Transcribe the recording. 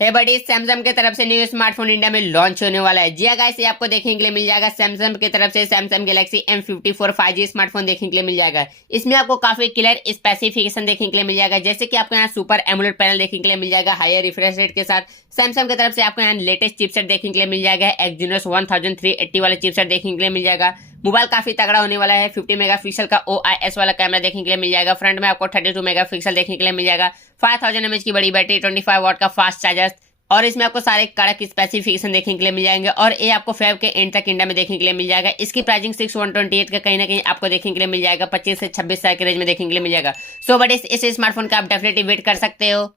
है बड़ी सैमसंग की तरफ से न्यू स्मार्टफोन इंडिया में लॉन्च होने वाला है। जी हाँ गाइस, ये आपको देखने के लिए मिल जाएगा सैमसंग की तरफ से Samsung Galaxy M54 5G smartphone देखने के लिए मिल जाएगा। इसमें आपको काफी क्लियर स्पेसिफिकेशन देखने के लिए मिल जाएगा, जैसे कि आपको यहाँ सुपर एमुलेट पैनल देखने के लिए मिल जाएगा हायर रिफ्रेश रेट के साथ। सैमसंग की तरफ से आपको यहाँ लेटेस्ट चिपसेट देखने के लिए मिल जाएगा, एक्जीनोस 1380 वाला चिपसेट देखने के लिए मिल जाएगा। मोबाइल काफी तगड़ा होने वाला है। 50 मेगापिक्सल का OIS वाला कैमरा देखने के लिए मिल जाएगा। फ्रंट में आपको 32 मेगापिक्सल देखने के लिए मिल जाएगा। 5000 mAh की बड़ी बैटरी, 25 वाट का फास्ट चार्जर, और इसमें आपको सारे कड़क स्पेसिफिकेशन देखने के लिए मिल जाएंगे। और ये आपको फेब के एंड तक इंडिया में देखने के लिए मिल जाएगा। इसकी प्राइसिंग 6128 का कहीं ना कहीं आपको देखने के लिए मिल जाएगा, 25 से 26 के रेंज में देखने के लिए मिल जाएगा। सो बट इस स्मार्टफोन का आप डेफिनेटली वेट कर सकते हो।